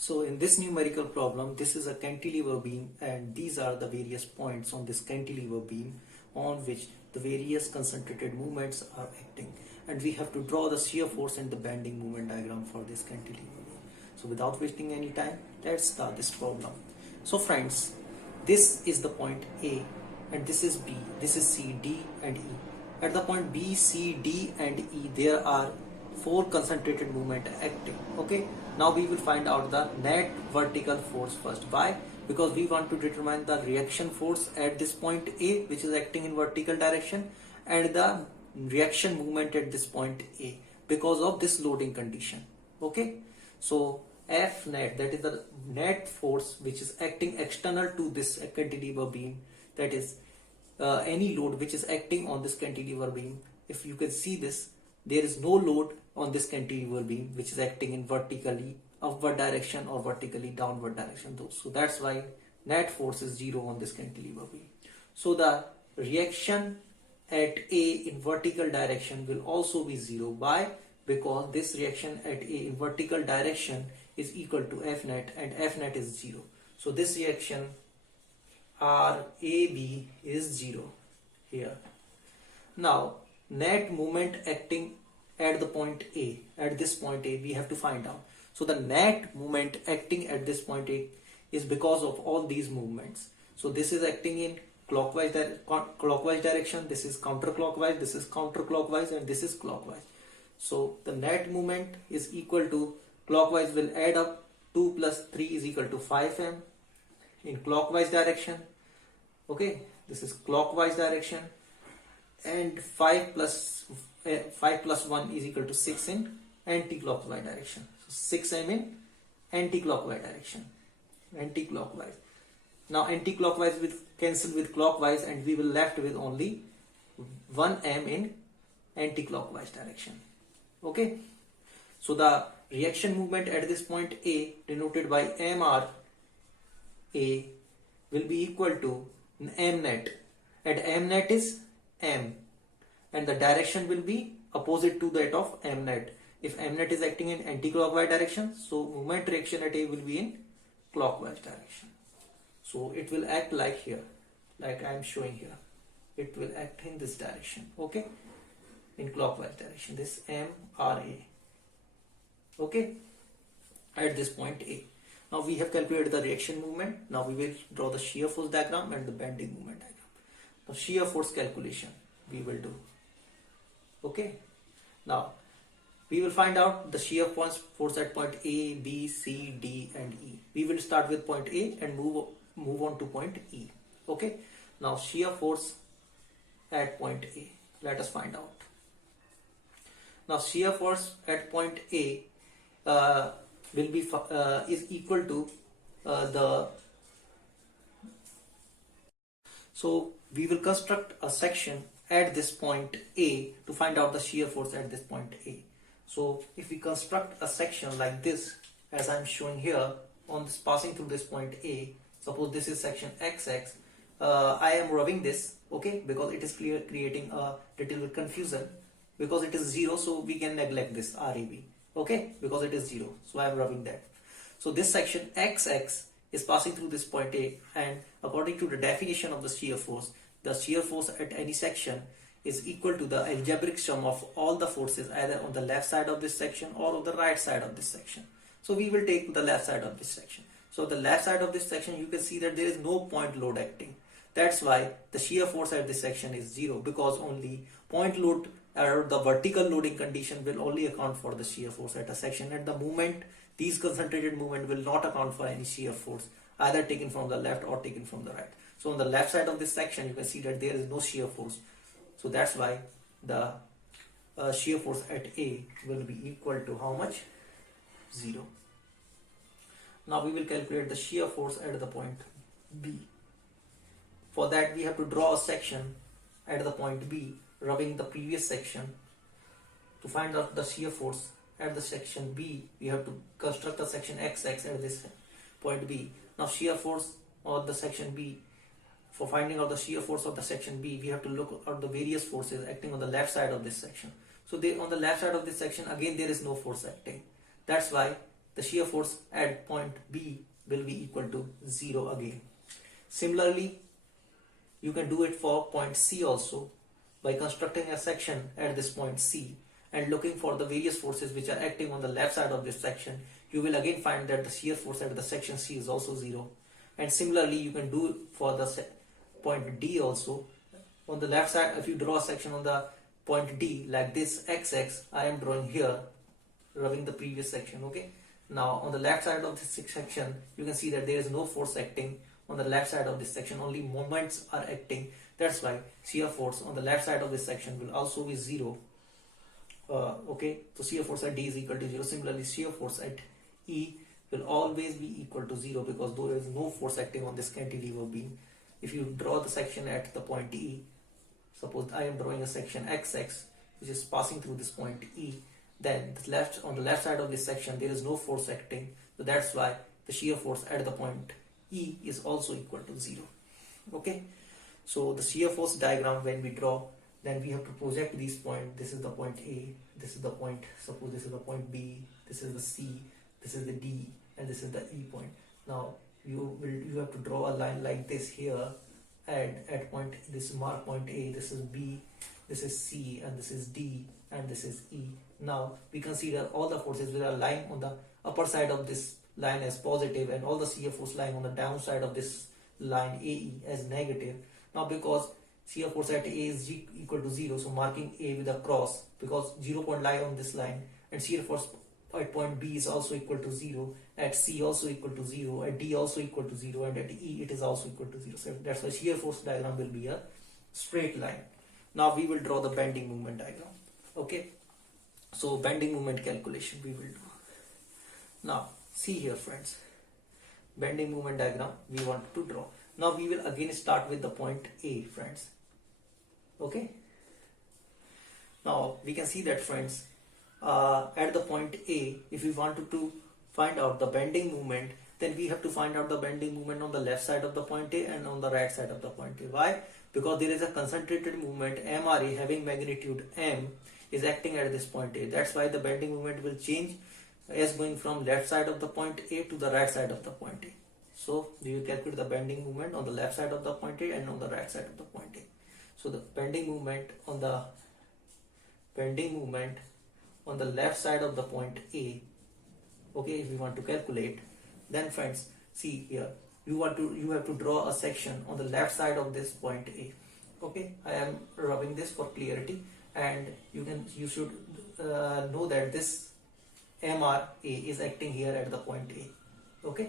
So in this numerical problem, this is a cantilever beam and these are the various points on this cantilever beam on which the various concentrated movements are acting. And we have to draw the shear force and the bending moment diagram for this cantilever beam. So without wasting any time, let's start this problem. So friends, this is the point A and this is B, this is C, D and E. At the point B, C, D and E, there are four concentrated movement acting. Okay, now we will find out the net vertical force first. Why? Because we want to determine the reaction force at this point A, which is acting in vertical direction, and the reaction movement at this point A because of this loading condition. Okay, so F net, that is the net force which is acting external to this cantilever beam, that is any load which is acting on this cantilever beam. If you can see this, there is no load on this cantilever beam which is acting in vertically upward direction or vertically downward direction though. So that's why net force is 0 on this cantilever beam. So the reaction at A in vertical direction will also be 0. Why? Because this reaction at A in vertical direction is equal to F net and F net is 0. So this reaction RAB is 0 here. Now net moment acting at the point A, at this point A, we have to find out. So the net moment acting at this point A is because of all these movements. So this is acting in clockwise direction, this is counterclockwise, this is counterclockwise, and this is clockwise. So the net moment is equal to, clockwise will add up, 2 plus 3 is equal to 5m in clockwise direction. Okay, this is clockwise direction, and 5 plus 1 is equal to 6 in anti-clockwise direction. So 6m in anti-clockwise direction. Anti-clockwise. Now anti-clockwise will cancel with clockwise and we will left with only 1m in anti-clockwise direction. Okay. So the reaction movement at this point A, denoted by MR A, will be equal to M net. And M net is M. And the direction will be opposite to that of M net. If M net is acting in anti-clockwise direction, so moment reaction at A will be in clockwise direction. So it will act like here, like I am showing here. It will act in this direction, okay, in clockwise direction. This MRA, okay, at this point A. Now we have calculated the reaction movement. Now we will draw the shear force diagram and the bending moment diagram. Now shear force calculation we will do. Okay, now we will find out the shear force at point A, B, C, D and E. We will start with point A and move on to point E. Okay, now shear force at point A, let us find out. Now shear force at point A will be is equal to so we will construct a section at this point A to find out the shear force at this point A. So if we construct a section like this, as I am showing here, on this passing through this point A, suppose this is section XX, I am rubbing this, okay, because it is creating a little bit confusion, because it is 0, so we can neglect this RAB, okay, because it is 0, so I am rubbing that. So this section XX is passing through this point A, and according to the definition of the shear force at any section is equal to the algebraic sum of all the forces either on the left side of this section or on the right side of this section. So we will take the left side of this section. So the left side of this section, you can see that there is no point load acting. That's why the shear force at this section is 0, because only point load or the vertical loading condition will only account for the shear force at a section, and the movement, these concentrated movement, will not account for any shear force either taken from the left or taken from the right. So on the left side of this section, you can see that there is no shear force. So that's why the shear force at A will be equal to how much? 0. Now we will calculate the shear force at the point B. For that we have to draw a section at the point B, rubbing the previous section. To find out the shear force at the section B, we have to construct a section XX at this point B. Now shear force of the section B, for finding out the shear force of the section B, we have to look at the various forces acting on the left side of this section. So on the left side of this section, again there is no force acting. That's why the shear force at point B will be equal to 0 again. Similarly, you can do it for point C also by constructing a section at this point C and looking for the various forces which are acting on the left side of this section. You will again find that the shear force at the section C is also 0. And similarly, you can do for the point D also. On the left side, if you draw a section on the point D like this XX, I am drawing here, rubbing the previous section. Okay. Now on the left side of this section, you can see that there is no force acting on the left side of this section, only moments are acting. That's why shear force on the left side of this section will also be 0. Okay, so shear force at D is equal to 0. Similarly, shear force at E will always be equal to 0 because there is no force acting on this cantilever beam. If you draw the section at the point E, suppose I am drawing a section XX which is passing through this point E, then on the left side of this section there is no force acting. So that's why the shear force at the point E is also equal to 0. Okay, so the shear force diagram when we draw, then we have to project these points. This is the point A, this is the point, suppose this is the point B, this is the C, this is the D, and this is the E point. Now you have to draw a line like this here, and at point this mark point A, this is B, this is C, and this is D, and this is E. Now we consider all the forces which are lying on the upper side of this line as positive, and all the shear force lying on the downside of this line AE as negative. Now because shear force at A is equal to 0, so marking A with a cross because 0 point lie on this line, and shear force at point B is also equal to 0, at C also equal to 0, at D also equal to 0, and at E it is also equal to 0. So that's why shear force diagram will be a straight line. Now we will draw the bending moment diagram. Okay, so bending moment calculation we will do. Now see here friends, bending moment diagram we want to draw. Now we will again start with the point A, friends. Okay, now we can see that friends, at the point A, if we wanted to find out the bending moment, then we have to find out the bending moment on the left side of the point A and on the right side of the point A. Why? Because there is a concentrated movement MRA having magnitude M is acting at this point A. That's why the bending moment will change as going from left side of the point A to the right side of the point A. So you will calculate the bending moment on the left side of the point A and on the right side of the point A. So the bending moment on the left side of the point A, okay, if we want to calculate, then friends, see here, you have to draw a section on the left side of this point A. Okay, I am rubbing this for clarity, and you should know that this MRA is acting here at the point A. Okay,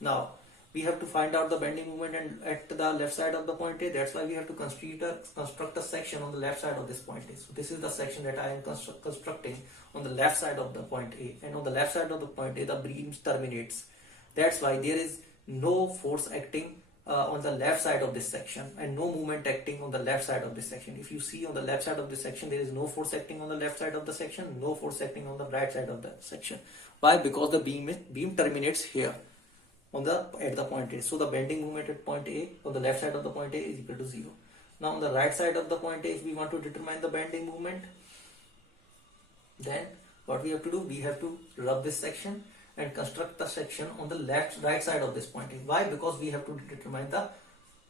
now we have to find out the bending moment and at the left side of the point A. That's why we have to construct a section on the left side of this point A. So this is the section that I am constructing on the left side of the point A, and on the left side of the point A the beam terminates. That's why there is no force acting on the left side of this section and no movement acting on the left side of this section. If you see on the left side of this section, there is no force acting on the left side of the section, no force acting on the right side of the section. Why? Because the beam terminates here at the point A. So the bending moment at point A on the left side of the point A is equal to 0. Now on the right side of the point A, if we want to determine the bending moment, then what we have to do, we have to rub this section and construct the section on the right side of this point A. Why? Because we have to determine the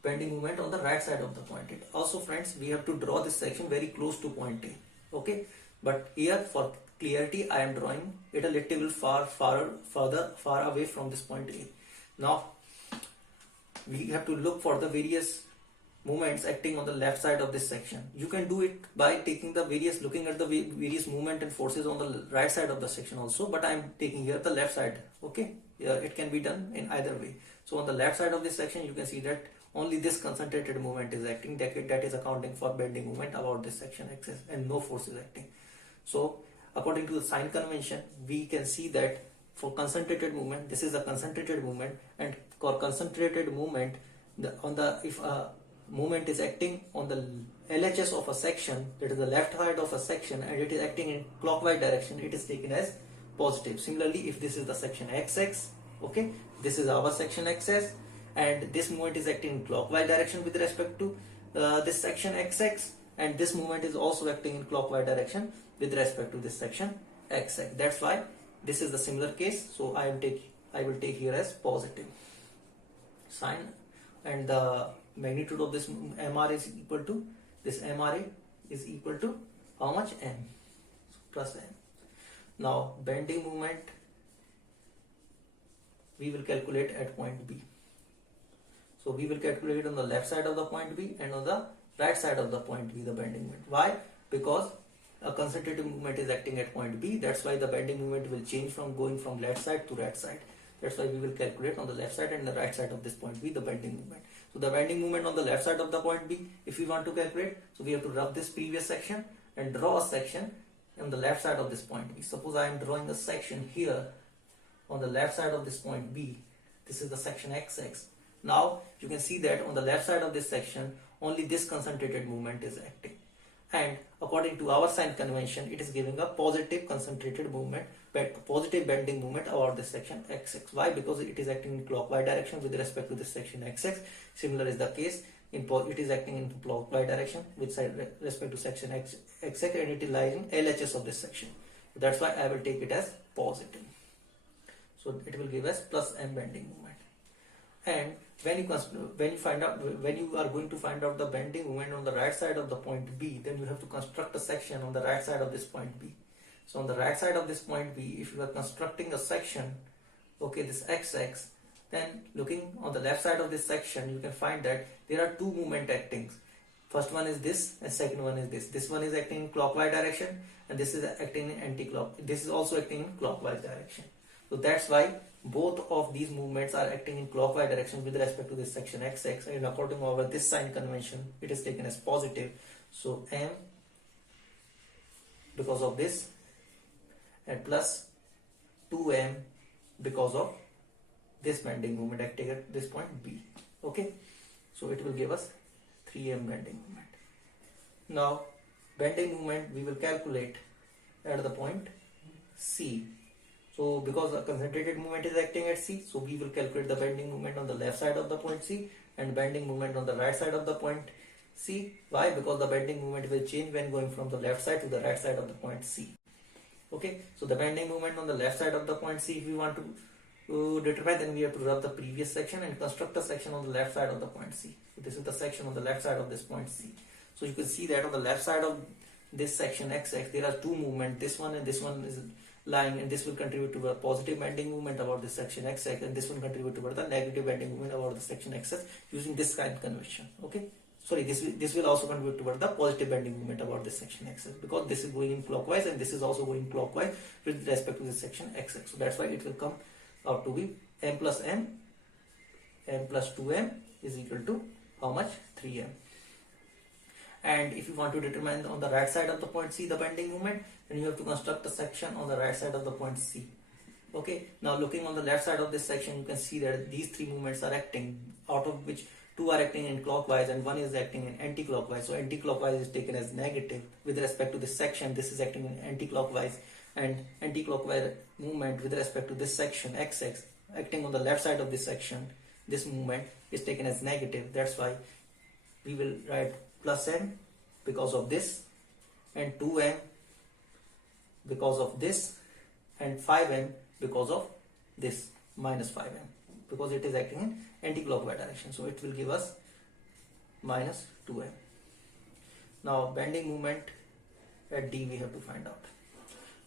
bending moment on the right side of the point A. Also friends, we have to draw this section very close to point A. Okay, but here for clarity I am drawing it a little far away from this point A. Now we have to look for the various moments acting on the left side of this section. You can do it by looking at the various movement and forces on the right side of the section also, but I am taking here the left side. Okay, it can be done in either way. So on the left side of this section, you can see that only this concentrated movement is acting, that is accounting for bending moment about this section axis, and no force is acting. So according to the sign convention, we can see that for concentrated movement, this is a concentrated movement, and for concentrated movement, if a movement is acting on the LHS of a section, that is the left side of a section, and it is acting in clockwise direction, it is taken as positive. Similarly, if this is the section XX, okay, this is our section XS, and this movement is acting in clockwise direction with respect to this section XX, and this movement is also acting in clockwise direction with respect to this section XX. That's why This is the similar case, so I will take here as positive sign, and the magnitude of this MR is equal to, this MRA is equal to how much? M, so plus M. Now bending moment we will calculate at point B. So we will calculate on the left side of the point B and on the right side of the point B the bending moment. Why? Because a concentrated movement is acting at point B. That's why the bending moment will change from going from left side to right side. That's why we will calculate on the left side and the right side of this point B the bending moment. So the bending moment on the left side of the point B, if we want to calculate, so we have to rub this previous section and draw a section on the left side of this point B. Suppose I am drawing a section here on the left side of this point B. This is the section XX. Now you can see that on the left side of this section only this concentrated movement is acting, and according to our sign convention it is giving a positive concentrated movement, positive bending moment about this section XX. Why? Because it is acting in clockwise direction with respect to this section XX. Similar is the case in it is acting in clockwise direction with respect to section XX, and it is lying in LHS of this section. That's why I will take it as positive. So it will give us plus M bending moment. And when you are going to find out the bending moment on the right side of the point B, then you have to construct a section on the right side of this point B. So on the right side of this point B, if you are constructing a section, okay, this XX, then looking on the left side of this section, you can find that there are two movement acting. First one is this and second one is this. This one is acting in clockwise direction and this is acting in anti-clockwise. This is also acting in clockwise direction. So that's why both of these movements are acting in clockwise direction with respect to this section XX, and according to this sign convention it is taken as positive. So M because of this and plus 2M because of this bending moment acting at this point B. Okay, so it will give us 3M bending moment. Now bending moment we will calculate at the point C. So because the concentrated movement is acting at C, so we will calculate the bending moment on the left side of the point C and bending moment on the right side of the point C. Why? Because the bending moment will change when going from the left side to the right side of the point C. Okay, so the bending moment on the left side of the point C, if we want to determine, then we have to rub the previous section and construct a section on the left side of the point C. So this is the section on the left side of this point C. So you can see that on the left side of this section XX, there are two movements, this one and this one is lying, and this will contribute to a positive bending moment about this section XX, and this will contribute toward the negative bending moment about the section XX using this kind of convention. Okay, sorry, this will also contribute toward the positive bending moment about this section XX, because this is going in clockwise and this is also going clockwise with respect to this section XX. So that's why it will come out to be M plus 2M is equal to how much? 3M. And if you want to determine on the right side of the point C the bending moment, then you have to construct a section on the right side of the point C. Okay, now looking on the left side of this section, you can see that these three movements are acting, out of which two are acting in clockwise and one is acting in anti-clockwise. So anti-clockwise is taken as negative with respect to this section. This is acting in anti-clockwise, and anti-clockwise movement with respect to this section XX acting on the left side of this section, this movement is taken as negative. That's why we will write plus M because of this, and 2M because of this, and 5M because of this minus 5M, because it is acting in anti-clockwise direction. So it will give us minus 2M. Now bending moment at D we have to find out.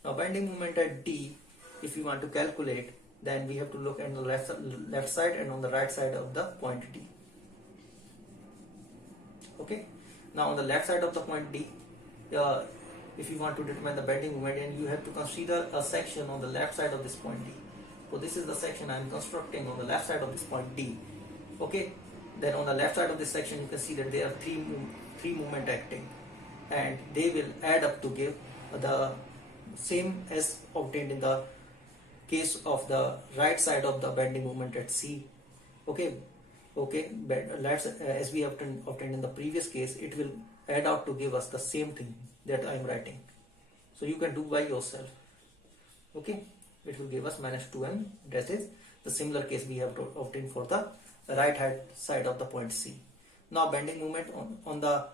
Now bending moment at D, if you want to calculate, then we have to look at the left side and on the right side of the point D. Okay, now on the left side of the point D, if you want to determine the bending moment, and you have to consider a section on the left side of this point D. So this is the section I am constructing on the left side of this point D. Okay, then on the left side of this section you can see that there are three movement acting, and they will add up to give the same as obtained in the case of the right side of the bending moment at C. Okay, but let's as we have obtained in the previous case, it will add out to give us the same thing that I am writing. So you can do by yourself. Okay, it will give us minus 2M. That is the similar case we have obtained for the right hand side of the point C. Now bending moment on the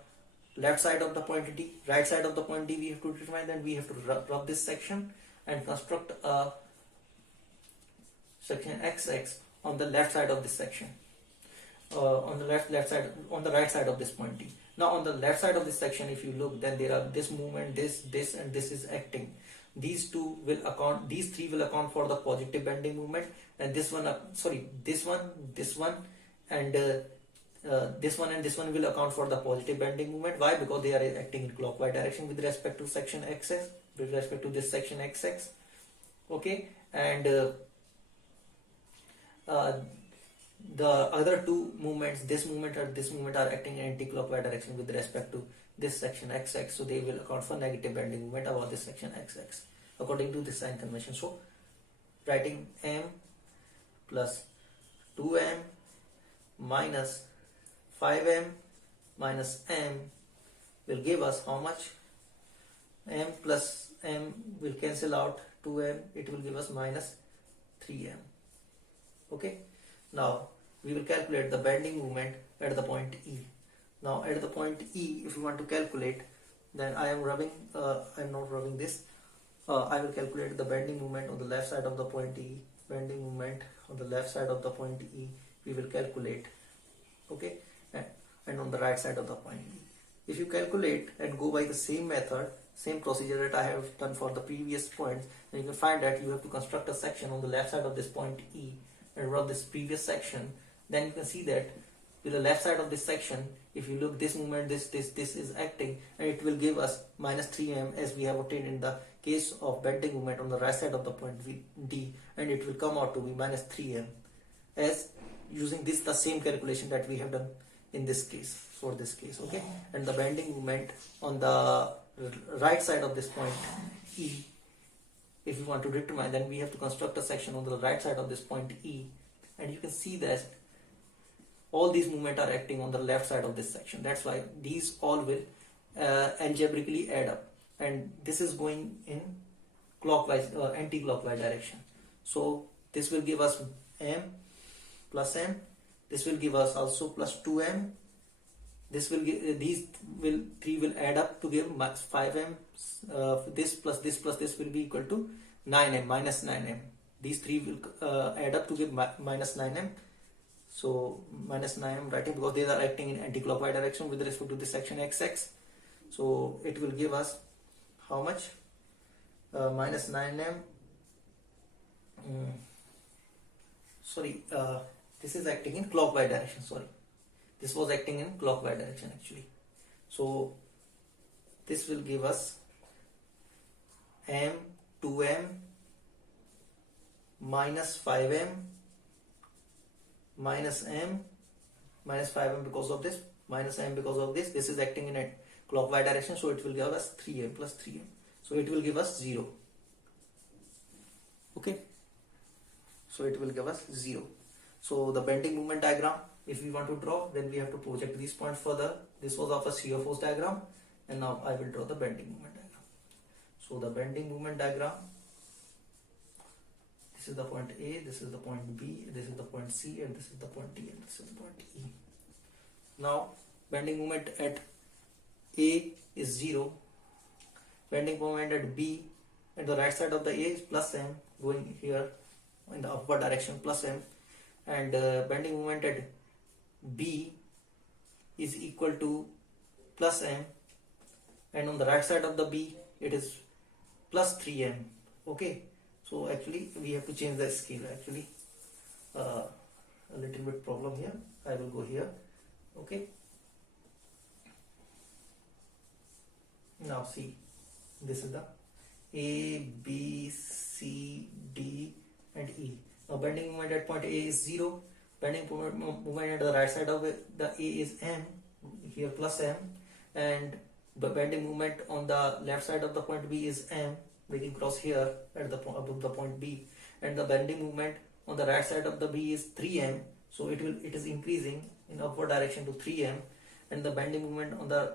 left side of the point D, right side of the point D we have to determine. Then we have to rub this section and construct a section XX on the left side of this section, on the left side, on the right side of this point D. Now on the left side of this section, if you look, then there are this movement, this and this is acting. These two will account, these three will account for the positive bending movement, and this one, this one, and this one and this one will account for the positive bending movement. Why? Because they are acting in clockwise direction with respect to section XX, with respect to this section XX. Okay, and the other two movements, this movement or this movement, are acting in anti-clockwise direction with respect to this section XX, so they will account for negative bending movement about this section XX according to this sign convention. So writing m plus 2m minus 5m minus m will give us how much? M plus m will cancel out, 2m, it will give us minus 3m. Okay, now we will calculate the bending moment at the point E. Now at the point E, if you want to calculate, then I am not rubbing this. I will calculate the bending moment on the left side of the point E. Bending moment on the left side of the point E, we will calculate. Okay, and on the right side of the point E. If you calculate and go by the same method, same procedure that I have done for the previous points, then you can find that you have to construct a section on the left side of this point E and rub this previous section. Then you can see that with the left side of this section, if you look, this movement, this is acting, and it will give us minus 3m as we have obtained in the case of bending movement on the right side of the point D, and it will come out to be minus 3m as using this the same calculation that we have done in this case, for this case. Okay, and the bending movement on the right side of this point E, if you want to determine, then we have to construct a section on the right side of this point E, and you can see that all these movements are acting on the left side of this section. That's why these all will algebraically add up, and this is going in clockwise, anti-clockwise direction. So this will give us m plus m. This will give us also plus 2m. This will give, three will add up to give max 5m. This plus this plus this will be equal to 9m, minus 9m. These three will add up to give minus 9m. So minus 9 I'm writing because they are acting in anti-clockwise direction with respect to this section XX. So it will give us how much? Minus 9m. This is acting in clockwise direction. This was acting in clockwise direction actually. So this will give us m 2m minus 5m minus m, minus 5m because of this, minus m because of this. This is acting in a clockwise direction, so it will give us 3m plus 3m. So it will give us 0. Okay, so it will give us 0. So the bending moment diagram, if we want to draw, then we have to project these points further. This was of a shear force diagram, and now I will draw the bending moment diagram. So the bending moment diagram, this is the point A, this is the point B, this is the point C, and this is the point D, and this is the point E. Now bending moment at A is 0. Bending moment at B, at the right side of the A, is plus m, going here in the upward direction, plus m, and bending moment at B is equal to plus m, and on the right side of the B it is plus 3m. Okay, so actually we have to change the scale. Actually a little bit problem here. I will go here. Okay, now see, this is the A, B, C, D and E. Now bending moment at point A is 0. Bending moment at the right side of the A is m, here plus m, and the bending moment on the left side of the point B is m, making cross here at the above the point B, and the bending moment on the right side of the B is 3m, so it is increasing in upward direction to 3m, and the bending moment on the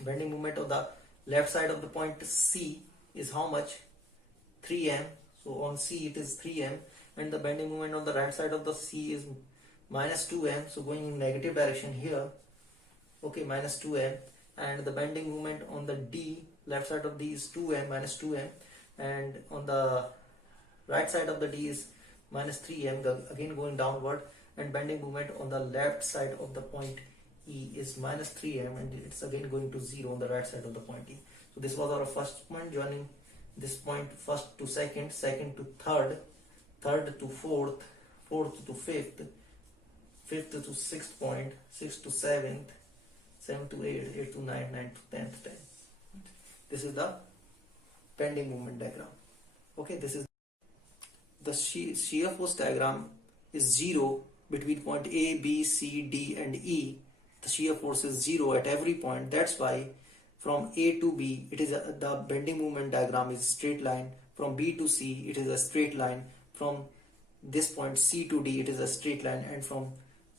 bending moment on the left side of the point C is how much? 3m. So on C it is 3m, and the bending moment on the right side of the C is minus 2m, so going in negative direction here. Okay, minus 2m, and the bending moment on the D, left side of D, is 2m, minus 2m, and on the right side of the D is minus 3m, again going downward, and bending moment on the left side of the point E is minus 3m, and it's again going to 0 on the right side of the point E. So this was our first point, joining this point first to second, second to third, third to fourth, fourth to fifth, fifth to sixth point, sixth to seventh, seventh to eighth, eighth to ninth, ninth to 10th, 10th. This is the bending moment diagram. Okay, this is the shear force diagram is 0 between point A, B, C, D and E. The shear force is 0 at every point. That's why from A to B it is the bending moment diagram is straight line. From B to C it is a straight line. From this point C to D it is a straight line, and from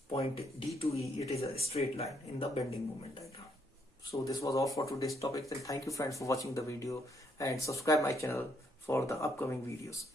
point D to E it is a straight line in the bending moment diagram. So this was all for today's topic, and thank you friends for watching the video, and subscribe my channel for the upcoming videos.